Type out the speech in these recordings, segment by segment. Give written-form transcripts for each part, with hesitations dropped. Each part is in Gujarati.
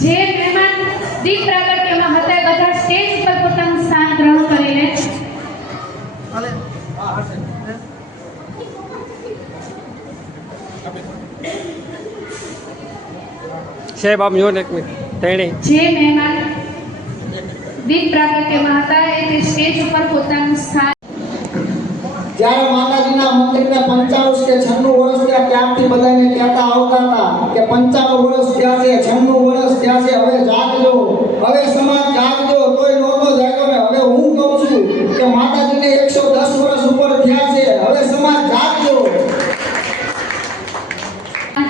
જે મહેમાન દીપ પ્રાગટ્યમાં હતા બધા સ્ટેજ પર પોતાનું સ્થાન ગ્રહણ કરી લે. સાહેબ આપ જો ને એક મિનિટ તેણી જે મહેમાન દીપ પ્રાગટ્યમાં હતા એ સ્ટેજ ઉપર પોતાનું સ્થાન. જ્યારે માતાજીના મંદિરને 55 કે 96 વર્ષ થયા ત્યારથી બધાને કહેતા આવતા હતા કે 55 વર્ષ થયા છે, 96 વર્ષ થયા છે, હવે જાગજો, હવે સમાજ જાગજો. તોય નહોતો જાગ્યો ને હવે હું કહું છું કે માતાજીને 110 વર્ષ ઉપર થયા છે, હવે સમાજ જાગજો.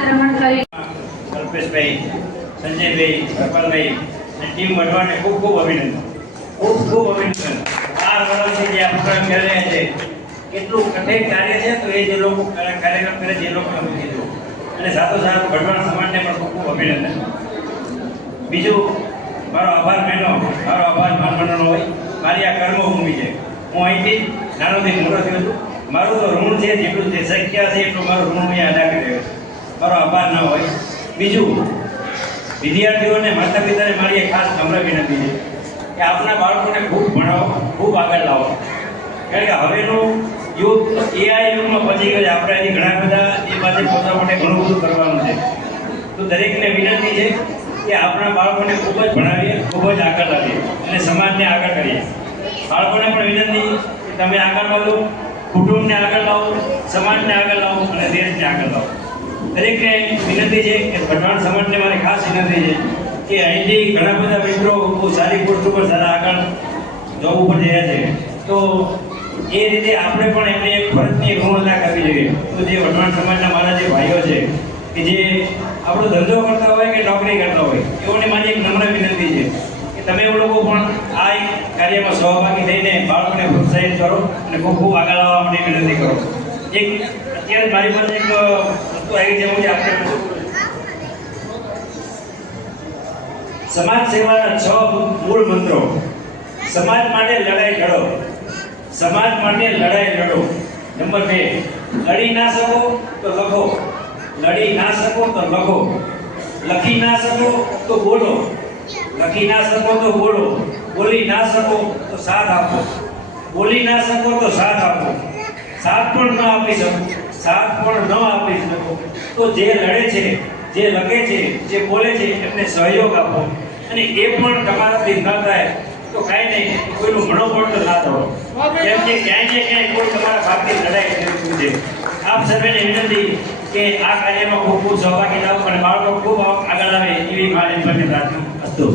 ગ્રહણ કરી. કલ્પેશભાઈ, સંજયભાઈ, સરપલભાઈ અને ટીમ વઢવાણને ખૂબ ખૂબ અભિનંદન, ખૂબ ખૂબ અભિનંદન. 12 વર્ષથી જે આ પ્રોગ્રામ કરી રહ્યા છે, કેટલું કઠિન કાર્ય છે, તો એ જે લોકો કાર્યક્રમ કરે છે એ લોકોને હું કીધું અને સાથોસાથ વઢવાણ સમાજને પણ ખૂબ ખૂબ અભિનંદન. બીજું મારો આભાર બહેનો, મારો આભાર માનવાનો હોય. મારી આ કર્મભૂમિ છે, હું અહીંથી નાનોથી મોટો થયો છું. મારું તો ઋણ છે, જેટલું જે શક્ય છે એટલું મારું ઋણ અહીંયા અદા કરી રહ્યો છું. મારો આભાર ના હોય. બીજું વિદ્યાર્થીઓને માતા પિતાને મારી એક ખાસ નમ્ર વિનંતી છે કે આપના બાળકોને ખૂબ ભણાવો, ખૂબ આગળ લાવો. કારણ કે હવેનું યુગ એઆઈ યુગમાં પહોંચી ગયું છે. આપણે હજી ઘણા બધા એ પાસે પહોંચવા માટે ઘણું બધું કરવાનું છે. તો દરેકને વિનંતી છે કે આપણા બાળકોને ખૂબ જ ભણાવીએ, ખૂબ જ આગળ લાવીએ અને સમાજને આગળ કરીએ. બાળકોને પણ વિનંતી કે તમે આગળ વધો, કુટુંબને આગળ લાવો, સમાજને આગળ લાવો અને દેશને આગળ લાવો. દરેકને વિનંતી છે કે વઢવાણ સમાજને મારી ખાસ વિનંતી છે કે અહીંથી ઘણા બધા મિત્રો બહુ સારી પોસ્ટ ઉપર સારા આગળ જોબ ઉપર જયા છે, તો એ રીતે આપણે પણ એમને એક ફરજની ઋણ અદા કરવી જોઈએ. તો જે વઢવાણ સમાજના મારા જે ભાઈઓ છે કે જે આપણો ધંધો કરતા હોય કે નોકરી કરતા હોય, એઓને મારી એક નમ્ર વિનંતી છે કે તમે લોકો પણ આ એક કાર્યમાં સહભાગી થઈને બાળકોને પ્રોત્સાહિત કરો અને ખૂબ ખૂબ આગળ આવવા માટે વિનંતી કરો. એક અત્યારે મારી પાસે એક વસ્તુ આવી છે, હું જે આપણે સમાજ સેવાના 6 મૂળ મંત્રો. સમાજ માટે લડાઈ લડો, સમાજ માટે લડાઈ લડો. નંબર 2, લડી ના શકો તો લખો, લડી ના શકો તો લખો, લખી ના શકો તો બોલો, લખી ના શકો તો બોલો, બોલી ના શકો તો સાથ આપો, બોલી ના શકો તો સાથ આપો, સાથ પણ ન આપી શકો, સાથ પણ ન આપી શકો તો જે લડે છે, જે લખે છે, જે બોલે છે એમને સહયોગ આપો. અને એ પણ તમારાથી ન થાય તો કાંઈ નહીં, કોઈનું મનોબળ તો ના તોડો. કેમ કે ક્યાંય ને ક્યાંય કોઈ તમારા ભાગની લડાઈ કરી છે. આપ સર્વેને વિનંતી કે આ કાર્યમાં ખૂબ ખૂબ સહભાગી થાઓ અને બાળકો ખૂબ આગળ આવે એવી મારી પ્રાર્થના. અસ્તુ.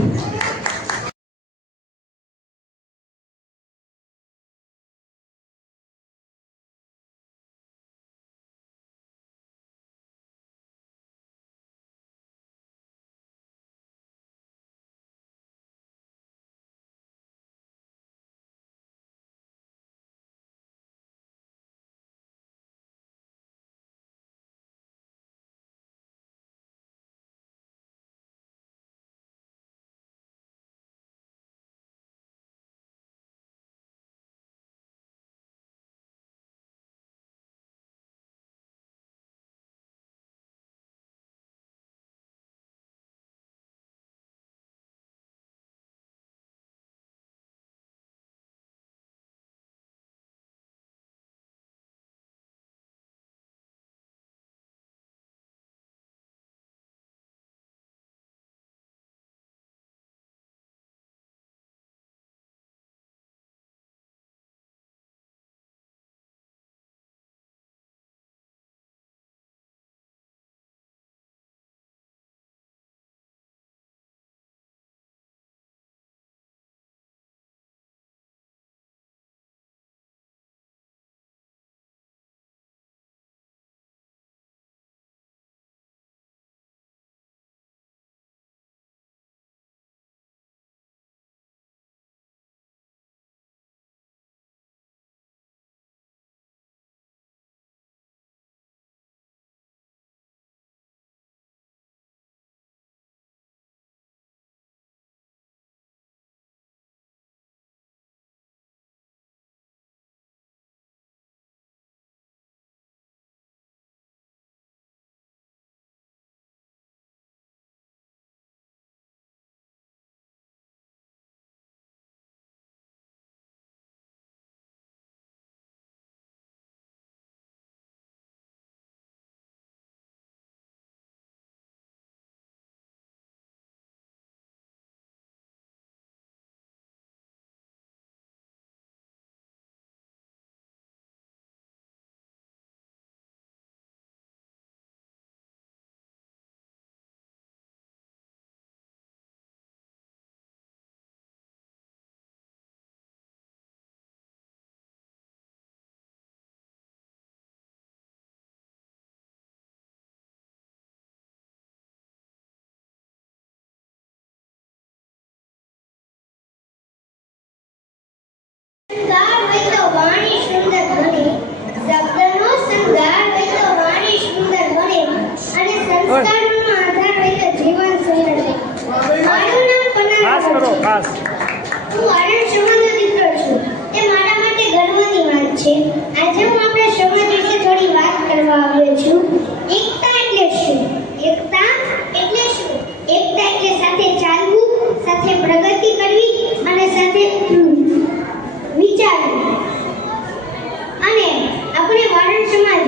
શૃંગાર હોય તો વાણી સુંદર બને, શબ્દનો શૃંગાર હોય તો વાણી સુંદર બને, અને સંસ્કારોનો આધાર હોય તો જીવન સુંદર બને. મારું નામ ખાસ કરો પનારા ખાસ. હું આણંદ સમાજનો દીકરો છું. તે મારા માટે ગર્વની વાત છે. આજે હું આપણા સમાજ વિશે થોડી વાત કરવા આવ્યો છું. એકતા એટલે શું? એકતા એટલે શું? એકતા એટલે સાથે ચાલવું, સાથે પ્રગતિ કરવી અને સાથે વિચારવું. અને આપણે વાણંદ સમાજ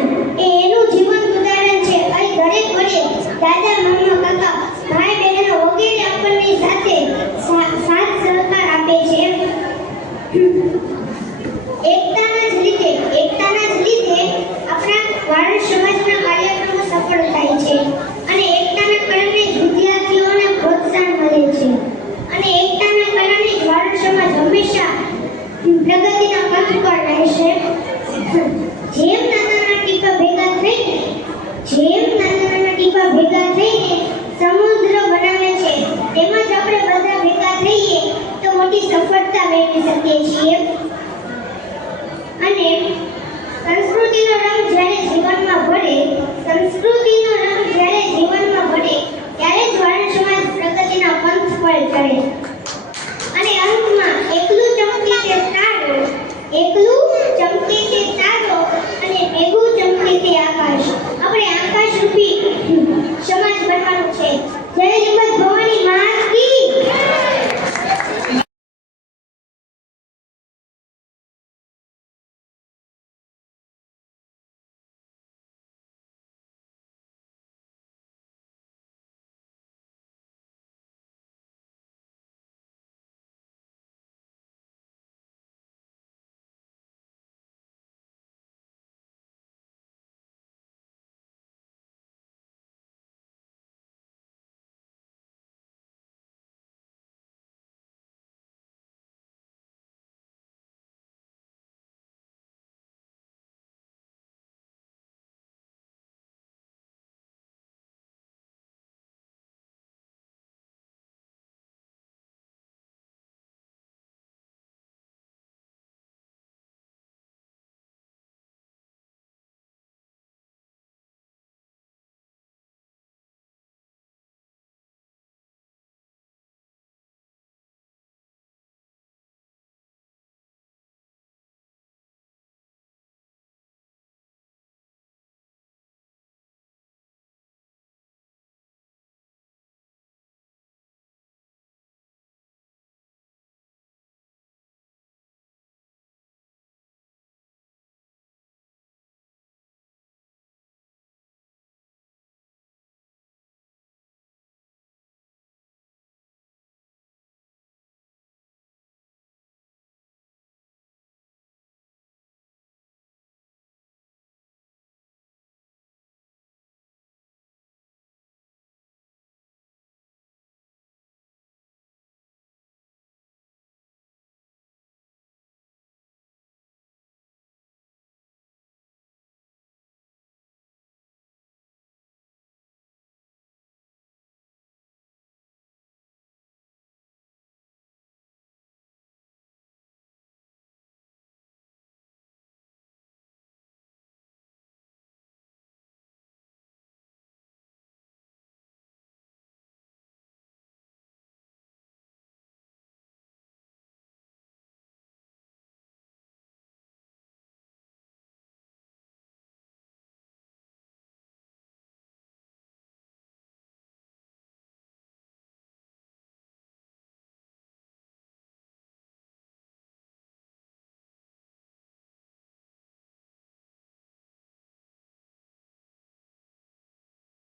એનું જીવંત ઉદાહરણ છે. અહીં દરેક વડે દાદા, મમ્મી, કાકા, ભાઈ, બહેનો વગેરે આપણને સાથે સાથ સહકાર આપે છે. એકતાના જ લીધે આપણા વાણંદ સમાજના કાર્યક્રમો સફળ થાય છે, અને એકતાના કારણે જ વિદ્યાર્થીઓને પ્રોત્સાહન મળે છે, અને એકતાના કારણે જ વાણંદ સમાજ હંમેશા પ્રગતિના પથ પર રહેશે. જેમ નાના ટીપા ભેગા થઈને સમુદ્ર બનાવે છે, તેમજ આપણે બધા ભેગા થઈએ તો મોટી સફળતા મેળવી શકીએ છીએ. અને સંસ્કૃતિનો રંગ જ્યારે જીવનમાં ભળે ત્યારે જ વાણંદ સમાજ પ્રગતિના પંથ પર ચડે.